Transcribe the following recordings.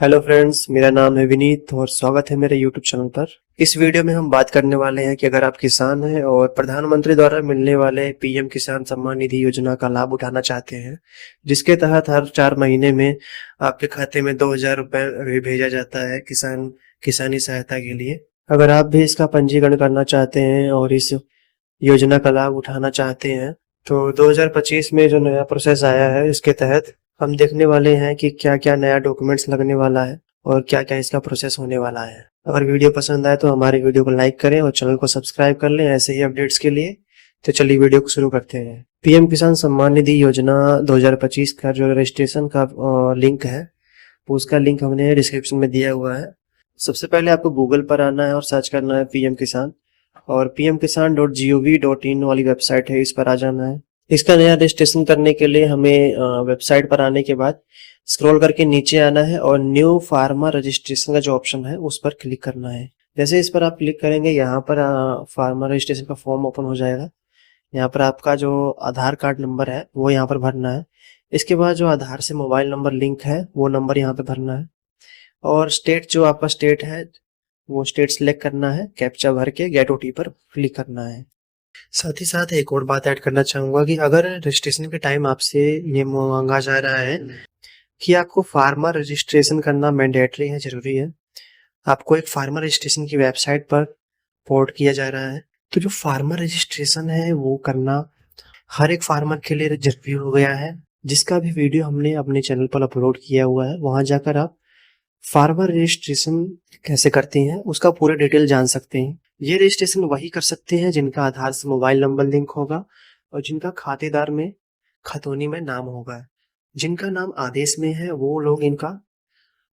Hello friends, मेरा नाम है विनीत और स्वागत है मेरे यूट्यूब चैनल पर। इस वीडियो में हम बात करने वाले हैं कि अगर आप किसान हैं और प्रधानमंत्री द्वारा मिलने वाले पीएम किसान सम्मान निधि योजना का लाभ उठाना चाहते हैं, जिसके तहत हर 4 महीने में आपके खाते में 2,000 रुपये भेजा जाता है किसानी सहायता के लिए। अगर आप भी इसका पंजीकरण करना चाहते हैं और इस योजना का लाभ उठाना चाहते हैं तो 2025 में जो नया प्रोसेस आया है इसके तहत हम देखने वाले हैं कि क्या क्या नया डॉक्यूमेंट्स लगने वाला है और क्या क्या इसका प्रोसेस होने वाला है। अगर वीडियो पसंद आए तो हमारे वीडियो को लाइक करें और चैनल को सब्सक्राइब कर लें ऐसे ही अपडेट्स के लिए। तो चलिए वीडियो को शुरू करते हैं। पीएम किसान सम्मान निधि योजना 2025 का जो रजिस्ट्रेशन का लिंक है, उसका लिंक हमने डिस्क्रिप्शन में दिया हुआ है। सबसे पहले आपको गूगल पर आना है और सर्च करना है पीएम किसान, और pmkisan.gov.in वाली वेबसाइट है, इस पर आ जाना है। इसका नया रजिस्ट्रेशन करने के लिए हमें वेबसाइट पर आने के बाद स्क्रॉल करके नीचे आना है और न्यू फार्मर रजिस्ट्रेशन का जो ऑप्शन है उस पर क्लिक करना है। जैसे इस पर आप क्लिक करेंगे यहाँ पर फार्मर रजिस्ट्रेशन का फॉर्म ओपन हो जाएगा। यहाँ पर आपका जो आधार कार्ड नंबर है वो यहाँ पर भरना है। इसके बाद जो आधार से मोबाइल नंबर लिंक है वो नंबर यहाँ पे भरना है, और स्टेट जो आपका स्टेट है वो स्टेट सिलेक्ट करना है। कैप्चा भर के गेट ओटी पर क्लिक करना है। साथ ही साथ एक और बात ऐड करना चाहूंगा कि अगर रजिस्ट्रेशन के टाइम आपसे ये मांगा जा रहा है कि आपको फार्मर रजिस्ट्रेशन करना मैंडेटरी है, जरूरी है, आपको एक फार्मर रजिस्ट्रेशन की वेबसाइट पर पोर्ट किया जा रहा है, तो जो फार्मर रजिस्ट्रेशन है वो करना हर एक फार्मर के लिए जरूरी हो गया है। जिसका भी वीडियो हमने अपने चैनल पर अपलोड किया हुआ है, वहां जाकर आप फार्मर रजिस्ट्रेशन कैसे करते हैं उसका पूरा डिटेल जान सकते हैं। ये रजिस्ट्रेशन वही कर सकते हैं जिनका आधार से मोबाइल नंबर लिंक होगा और जिनका खातेदार में खतौनी में नाम होगा। जिनका नाम आदेश में है वो लोग इनका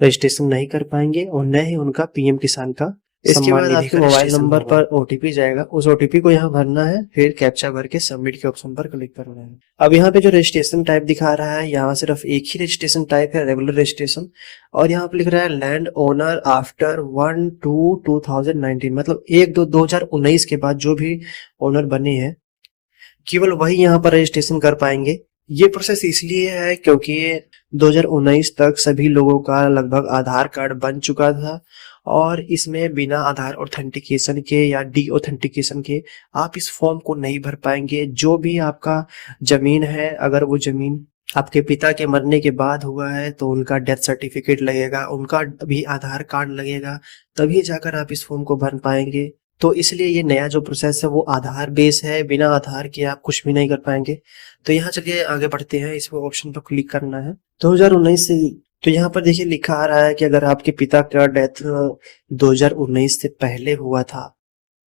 रजिस्ट्रेशन नहीं कर पाएंगे और न ही उनका पीएम किसान का इसके बाद आपके मोबाइल नंबर पर ओटीपी जाएगा, उस ओटीपी को यहाँ भरना है, फिर कैप्चा भर के सबमिट के ऑप्शन पर क्लिक करना है। अब यहाँ पे जो रजिस्ट्रेशन टाइप दिखा रहा है, यहाँ सिर्फ एक ही रजिस्ट्रेशन टाइप है, रेगुलर रजिस्ट्रेशन, और यहाँ पे लिख रहा है लैंड ओनर आफ्टर 1/2/2019, मतलब 1/2/2019 के बाद जो भी ओनर बने हैं केवल वही यहाँ पर रजिस्ट्रेशन कर पाएंगे। ये प्रोसेस इसलिए है क्योंकि 2019 तक सभी लोगों का लगभग आधार कार्ड बन चुका था और इसमें बिना आधार ऑथेंटिकेशन के या डी ऑथेंटिकेशन के आप इस फॉर्म को नहीं भर पाएंगे। जो भी आपका जमीन है, अगर वो जमीन आपके पिता के मरने के बाद हुआ है तो उनका डेथ सर्टिफिकेट लगेगा, उनका भी आधार कार्ड लगेगा, तभी जाकर आप इस फॉर्म को भर पाएंगे। तो इसलिए ये नया जो प्रोसेस है वो आधार बेस है, बिना आधार के आप कुछ भी नहीं कर पाएंगे। तो यहाँ चलिए आगे बढ़ते हैं, इस ऑप्शन पर क्लिक करना है 2019 से। तो यहाँ पर देखिए लिखा आ रहा है कि अगर आपके पिता का डेथ 2019 से पहले हुआ था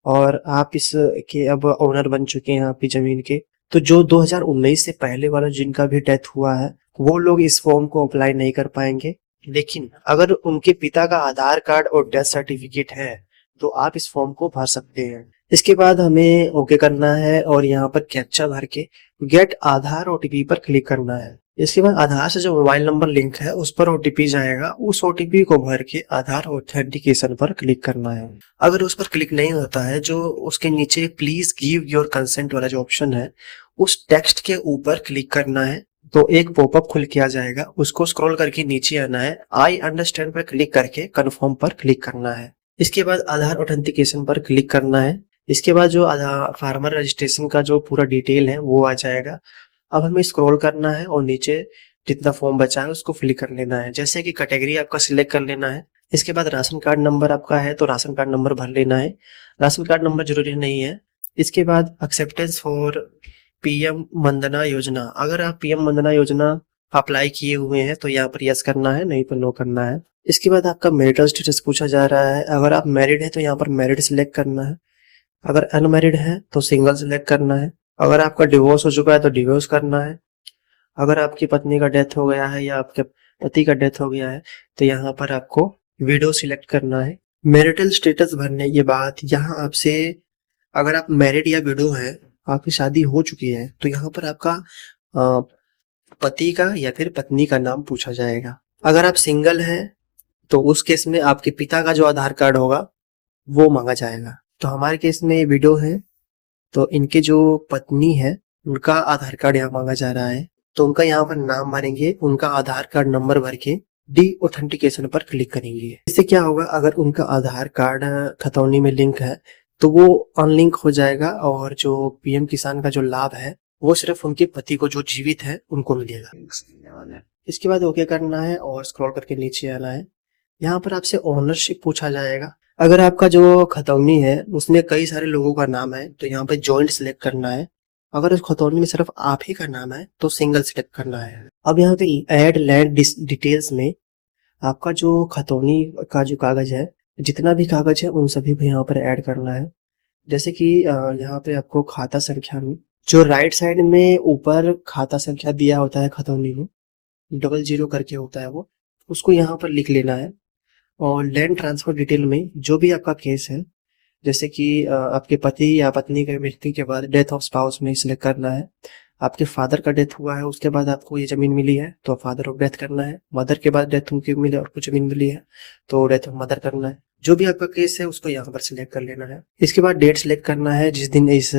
और आप इस के अब ओनर बन चुके हैं आपकी जमीन के, तो जो 2019 से पहले वाला जिनका भी डेथ हुआ है वो लोग इस फॉर्म को अप्लाई नहीं कर पाएंगे। लेकिन अगर उनके पिता का आधार कार्ड और डेथ सर्टिफिकेट है तो आप इस फॉर्म को भर सकते हैं। इसके बाद हमें ओके करना है और यहाँ पर कैप्चा भर के गेट आधार ओटीपी पर क्लिक करना है। इसके बाद आधार से जो मोबाइल नंबर लिंक है उस पर ओटीपी जाएगा, उस ओटीपी को भर के आधार ऑथेंटिकेशन पर क्लिक करना है। अगर उस पर क्लिक नहीं होता है, जो उसके नीचे प्लीज गिव योर कंसेंट वाला जो ऑप्शन है उस टेक्स्ट के ऊपर क्लिक करना है, तो एक पॉपअप खुल के आ जाएगा, उसको स्क्रॉल करके नीचे आना है, आई अंडरस्टैंड पर क्लिक करके कन्फर्म पर क्लिक करना है। इसके बाद आधार ऑथेंटिकेशन पर क्लिक करना है। इसके बाद जो आधार फार्मर रजिस्ट्रेशन का जो पूरा डिटेल है वो आ जाएगा। अब हमें स्क्रॉल करना है और नीचे जितना फॉर्म बचा है उसको फिल कर लेना है। जैसे कि कैटेगरी आपका सिलेक्ट कर लेना है। इसके बाद राशन कार्ड नंबर आपका है तो राशन कार्ड नंबर भर लेना है, राशन कार्ड नंबर जरूरी नहीं है। इसके बाद acceptance for PM Vandana Yojana, अगर आप पीएम वंदना योजना अप्लाई किए हुए हैं तो यहाँ पर यस करना है, नहीं तो नो करना है। इसके बाद आपका मैरिटल स्टेटस पूछा जा रहा है। अगर आप मैरिड है तो यहाँ पर मैरिड सिलेक्ट करना है, अगर अनमैरिड है तो सिंगल सिलेक्ट करना है, अगर आपका डिवोर्स हो चुका है तो डिवोर्स करना है, अगर आपकी पत्नी का डेथ हो गया है या आपके पति का डेथ हो गया है तो यहाँ पर आपको विडो सिलेक्ट करना है। मैरिटल स्टेटस भरने के बाद यहाँ आपसे, अगर आप मैरिड या विडो है, आपकी शादी हो चुकी है, तो यहाँ पर आपका पति का या फिर पत्नी का नाम पूछा जाएगा। अगर आप सिंगल हैं तो उस केस में आपके पिता का जो आधार कार्ड होगा वो मांगा जाएगा। तो हमारे केस में विडो है तो इनके जो पत्नी है उनका आधार कार्ड यहाँ मांगा जा रहा है, तो उनका यहाँ पर नाम भरेंगे, उनका आधार कार्ड नंबर भर के डी ऑथेंटिकेशन पर क्लिक करेंगे। इससे क्या होगा, अगर उनका आधार कार्ड खतौनी में लिंक है तो वो अनलिंक हो जाएगा और जो पीएम किसान का जो लाभ है वो सिर्फ उनके पति को जो जीवित है उनको मिलेगा। इसके बाद ओके करना है और स्क्रॉल करके नीचे आना है। यहाँ पर आपसे ओनरशिप पूछा जाएगा। अगर आपका जो खतौनी है उसमें कई सारे लोगों का नाम है तो यहाँ पे जॉइंट सिलेक्ट करना है। अगर उस खतौनी में सिर्फ आप ही का नाम है तो सिंगल सिलेक्ट करना है। अब यहाँ पे ऐड लैंड डिटेल्स में आपका जो खतौनी का जो कागज है, जितना भी कागज है उन सभी को यहाँ पर ऐड करना है। जैसे कि यहाँ पे आपको खाता संख्या में जो राइट साइड में ऊपर खाता संख्या दिया होता है खतौनी में, 00 करके होता है वो, उसको यहाँ पर लिख लेना है। और लैंड ट्रांसफर डिटेल में जो भी आपका केस है, जैसे कि आपके पति या पत्नी के मृत्यु के बाद डेथ ऑफ स्पाउस में सिलेक्ट करना है। आपके फादर का डेथ हुआ है उसके बाद आपको ये जमीन मिली है तो फादर ऑफ डेथ करना है। मदर के बाद डेथ उनकी मिली और कुछ जमीन मिली है तो डेथ ऑफ मदर करना है। जो भी आपका केस है उसको यहाँ पर सिलेक्ट कर लेना है। इसके बाद डेट सिलेक्ट करना है जिस दिन इस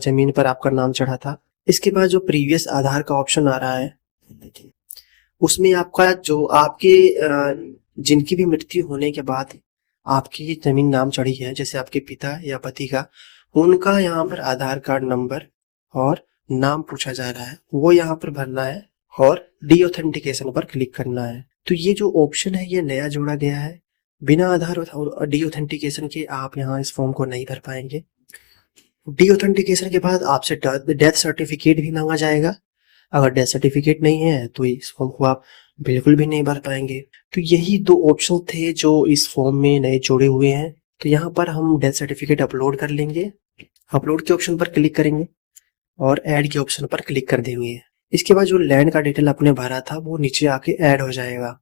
जमीन पर आपका नाम चढ़ा था। इसके बाद जो प्रीवियस आधार का ऑप्शन आ रहा है उसमें आपका जो आपके जिनकी भी मृत्यु होने के बाद आपकी जमीन नाम चढ़ी है, जैसे आपके पिता या पति का, उनका यहाँ पर आधार कार्ड नंबर और नाम पूछा जा रहा है, वो यहाँ पर भरना है और डी ऑथेंटिकेशन पर क्लिक करना है। तो ये जो ऑप्शन है ये नया जोड़ा गया है। बिना आधार और डी ऑथेंटिकेशन के आप यहाँ इस फॉर्म को नहीं भर पाएंगे। डी ऑथेंटिकेशन के बाद आपसे डेथ सर्टिफिकेट भी मांगा जाएगा। अगर डेथ सर्टिफिकेट नहीं है तो इस फॉर्म को आप बिल्कुल भी नहीं भर पाएंगे। तो यही दो ऑप्शन थे जो इस फॉर्म में नए जोड़े हुए हैं। तो यहाँ पर हम डेथ सर्टिफिकेट अपलोड कर लेंगे। अपलोड के ऑप्शन पर क्लिक करेंगे और ऐड के ऑप्शन पर क्लिक कर देंगे। इसके बाद जो लैंड का डिटेल आपने भरा था वो नीचे आके ऐड हो जाएगा।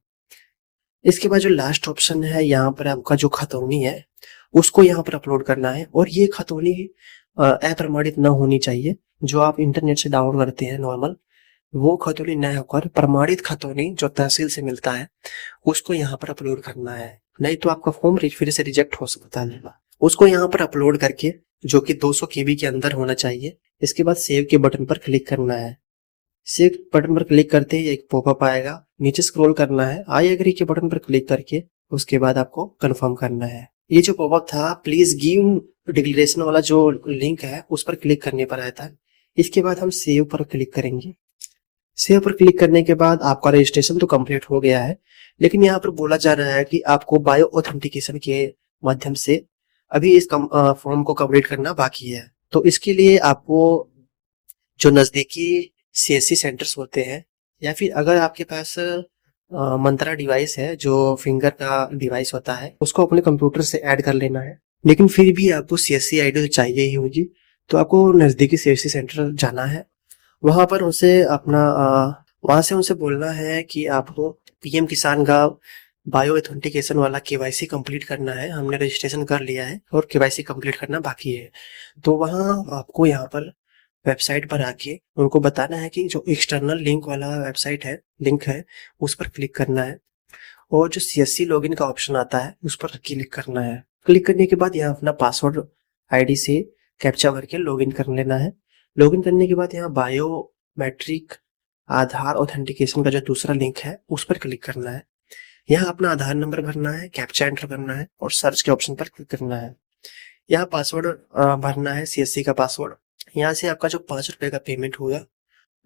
इसके बाद जो लास्ट ऑप्शन है यहाँ पर आपका जो खतौनी है उसको यहाँ पर अपलोड करना है। और ये खतौनी अप्रमाणित न होनी चाहिए। जो आप इंटरनेट से डाउनलोड करते हैं नॉर्मल, वो खतौनी न होकर प्रमाणित खतौनी जो तहसील से मिलता है उसको यहाँ पर अपलोड करना है। नहीं तो आपका फॉर्म फिर से रिजेक्ट हो सकता है। उसको यहाँ पर अपलोड करके जो कि 200 KB के अंदर होना चाहिए। इसके बाद सेव के बटन पर क्लिक करना है। सेव बटन पर क्लिक करते ही एक पॉपअप आएगा, नीचे स्क्रॉल करना है, आई एग्री के बटन पर क्लिक करके उसके बाद आपको कंफर्म करना है। ये जो पॉपअप था प्लीज गिव डिक्लेरेशन वाला जो लिंक है उस पर क्लिक करने पर आया था। इसके बाद हम सेव पर क्लिक करेंगे। सेव पर क्लिक करने के बाद आपका रजिस्ट्रेशन तो कंप्लीट हो गया है, लेकिन यहाँ पर बोला जा रहा है कि आपको बायो ऑथेंटिकेशन के माध्यम से अभी इस फॉर्म को कंप्लीट करना बाकी है। तो इसके लिए आपको जो नजदीकी CSC सेंटर्स होते हैं या फिर अगर आपके पास मंत्रा डिवाइस है जो फिंगर का डिवाइस होता है उसको अपने कंप्यूटर से ऐड कर लेना है। लेकिन फिर भी आपको CSC ID तो चाहिए ही होगी, तो आपको नजदीकी CSC सेंटर जाना है। वहां पर उनसे अपना वहां से उनसे बोलना है कि आपको PM किसान का बायो ऑथेंटिकेशन वाला KYC कंप्लीट करना है। हमने रजिस्ट्रेशन कर लिया है और KYC कंप्लीट करना बाकी है। तो वहाँ आपको यहाँ पर वेबसाइट पर आके उनको बताना है कि जो एक्सटर्नल लिंक वाला वेबसाइट है, लिंक है, उस पर क्लिक करना है और जो CSC लॉगिन का ऑप्शन आता है उस पर क्लिक करना है। क्लिक करने के बाद यहाँ अपना पासवर्ड ID से कैप्चा करके लॉगिन कर लेना है। लॉगिन करने के बाद यहाँ बायोमेट्रिक आधार ऑथेंटिकेशन का जो दूसरा लिंक है उस पर क्लिक करना है। यहाँ अपना आधार नंबर भरना है, कैप्चा एंटर करना है और सर्च के ऑप्शन पर क्लिक करना है। यहाँ पासवर्ड भरना है, CSC का पासवर्ड। यहाँ से आपका जो 5 रुपए का पेमेंट होगा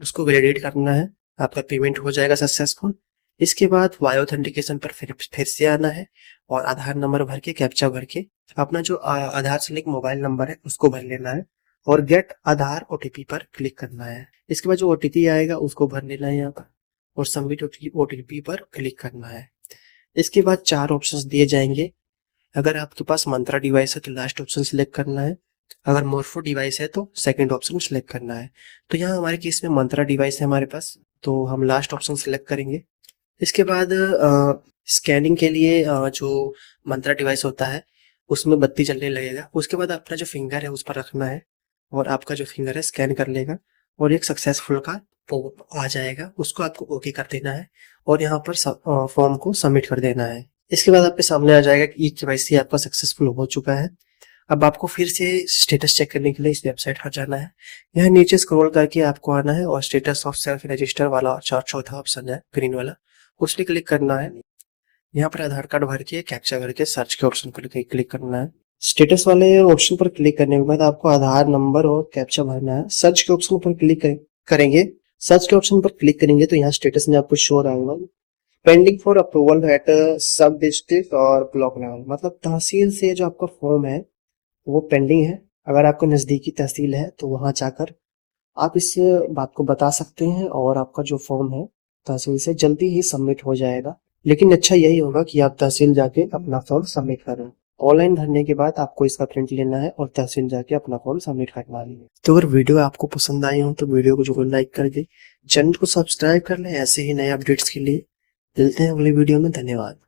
उसको वैलिडेट करना है, आपका पेमेंट हो जाएगा सक्सेसफुल। इसके बाद बायो ऑथेंटिकेशन पर फिर से आना है और आधार नंबर भर के कैप्चा भर के अपना जो आधार से लिंक मोबाइल नंबर है उसको भर लेना है और गेट आधार OTP पर क्लिक करना है। इसके बाद जो OTP आएगा उसको भर लेना है यहाँ पर और सबमिट OTP पर क्लिक करना है। इसके बाद 4 ऑप्शंस दिए जाएंगे। अगर आपके पास मंत्रा डिवाइस है तो लास्ट ऑप्शन सिलेक्ट करना है, अगर मोरफो डिवाइस है तो सेकंड ऑप्शन सिलेक्ट करना है। तो यहाँ हमारे केस में मंत्रा डिवाइस है हमारे पास, तो हम लास्ट ऑप्शन सिलेक्ट करेंगे। इसके बाद स्कैनिंग के लिए जो मंत्रा डिवाइस होता है उसमें बत्ती चलने लगेगा। उसके बाद अपना जो फिंगर है उस पर रखना है और आपका जो फिंगर है स्कैन कर लेगा और एक सक्सेसफुल का आ जाएगा, उसको आपको ओके कर देना है और यहाँ पर फॉर्म को सबमिट कर देना है। इसके बाद आपके सामने आ जाएगा कि KYC आपका सक्सेसफुल हो चुका है। अब आपको फिर से स्टेटस चेक करने के लिए इस वेबसाइट पर जाना है। यहाँ नीचे स्क्रॉल करके आपको आना है और स्टेटस ऑफ सेल्फ रजिस्टर वाला चौथा ऑप्शन है ग्रीन वाला, उस पर क्लिक करना है। यहाँ पर आधार कार्ड भर के कैप्चा करके सर्च के ऑप्शन पर क्लिक करना है। स्टेटस वाले ऑप्शन पर क्लिक करने के बाद आपको आधार नंबर और कैप्चा भरना है। सर्च के ऑप्शन पर क्लिक करेंगे। सर्च के ऑप्शन पर क्लिक करेंगे तो यहाँ स्टेटस में आपको शो रहेगा पेंडिंग फॉर अप्रूवल एट सब डिस्ट्रिक्ट और ब्लॉक लेवल, मतलब तहसील से जो आपका फॉर्म है वो पेंडिंग है। अगर आपको नज़दीकी तहसील है तो वहाँ जाकर आप इस बात को बता सकते हैं और आपका जो फॉर्म है तहसील से जल्दी ही सबमिट हो जाएगा। लेकिन अच्छा यही होगा कि आप तहसील जाके अपना फॉर्म सबमिट करें। ऑनलाइन भरने के बाद आपको इसका प्रिंट लेना है और तहसील जाके अपना फॉर्म सबमिट करना है। तो अगर वीडियो आपको पसंद आई हो तो वीडियो को जरूर लाइक कर दे, चैनल को सब्सक्राइब कर लें ऐसे ही नए अपडेट्स के लिए। मिलते हैं अगले वीडियो में। धन्यवाद।